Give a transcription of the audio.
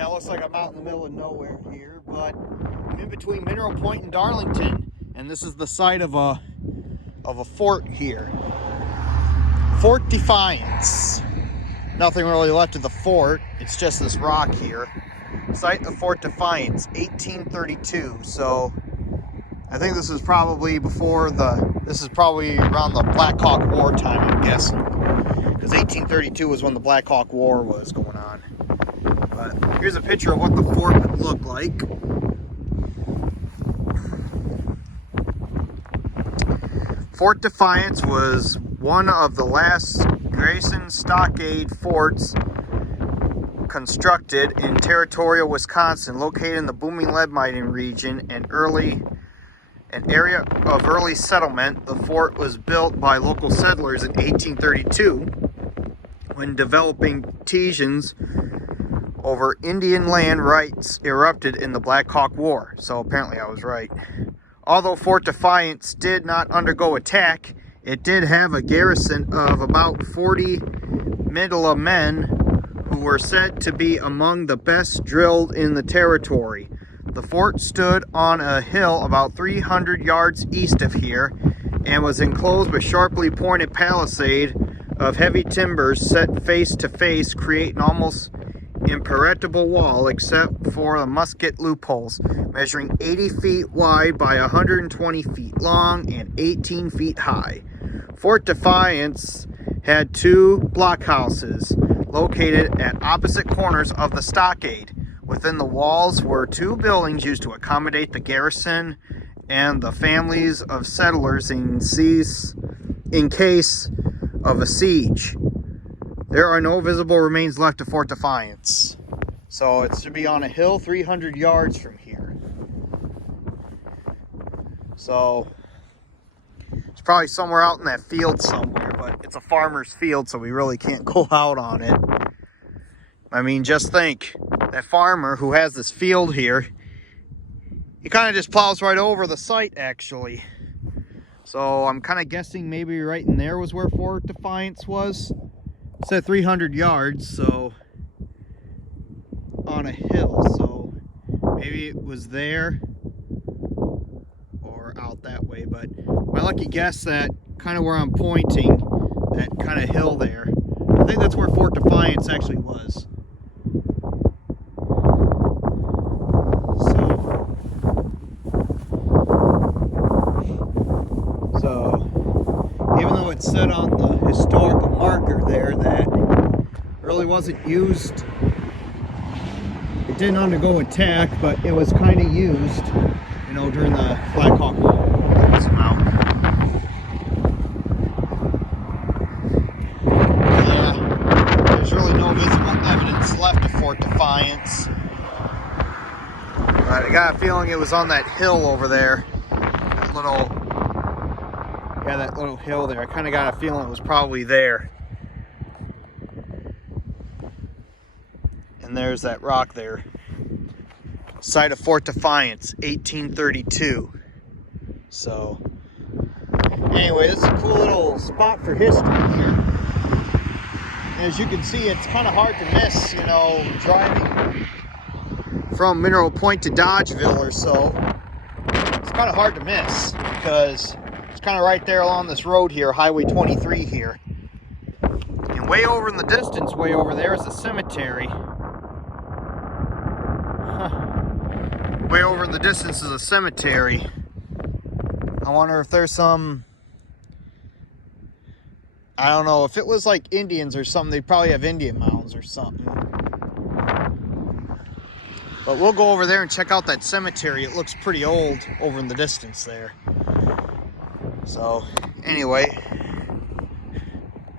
Yeah, it looks like I'm out in the middle of nowhere here, but I'm in between Mineral Point and Darlington, and this is the site of a fort here. Fort Defiance. Nothing really left of the fort. It's just this rock here. Site of Fort Defiance, 1832. So I think this is probably this is probably around the Black Hawk War time, I'm guessing. Because 1832 was when the Black Hawk War was going on. But here's a picture of what the fort would look like. Fort Defiance was one of the last garrison stockade forts constructed in territorial Wisconsin, located in the booming lead mining region and an area of early settlement. The fort was built by local settlers in 1832 when developing tensions over Indian land rights erupted in the Black Hawk War. So apparently I was right. Although Fort Defiance did not undergo attack, it did have a garrison of about 40 militia men who were said to be among the best drilled in the territory. The fort stood on a hill about 300 yards east of here and was enclosed with sharply pointed palisade of heavy timbers set face to face, creating almost impenetrable wall except for the musket loopholes, measuring 80 feet wide by 120 feet long and 18 feet high. Fort Defiance had two blockhouses located at opposite corners of the stockade. Within the walls were two buildings used to accommodate the garrison and the families of settlers in case of a siege. There are no visible remains left of Fort Defiance. So it should be on a hill 300 yards from here. So it's probably somewhere out in that field somewhere, but it's a farmer's field, so we really can't go out on it. I mean, just think, that farmer who has this field here, he kind of just plows right over the site, actually. So I'm kind of guessing maybe right in there was where Fort Defiance was. It said 300 yards, so on a hill, so maybe it was there or out that way. But my lucky guess, that kind of where I'm pointing, that kind of hill there, I think that's where Fort Defiance actually was. So even though it's set on the historical marker there that really wasn't used, it didn't undergo attack, but it was kind of used, you know, during the Black Hawk War. Yeah, there's really no visible evidence left of Fort Defiance, but I got a feeling it was on that hill over there, that little hill there. I kind of got a feeling it was probably there. And there's that rock there. Site of Fort Defiance, 1832. So, anyway, this is a cool little spot for history here. As you can see, it's kind of hard to miss, you know, driving from Mineral Point to Dodgeville or so. It's kind of hard to miss because it's kind of right there along this road here, Highway 23 here. And way over in the distance, way over there is a cemetery. Way over in the distance is a cemetery. I wonder if there's some, I don't know, if it was like Indians or something, they'd probably have Indian mounds or something. But we'll go over there and check out that cemetery. It looks pretty old over in the distance there. So, anyway,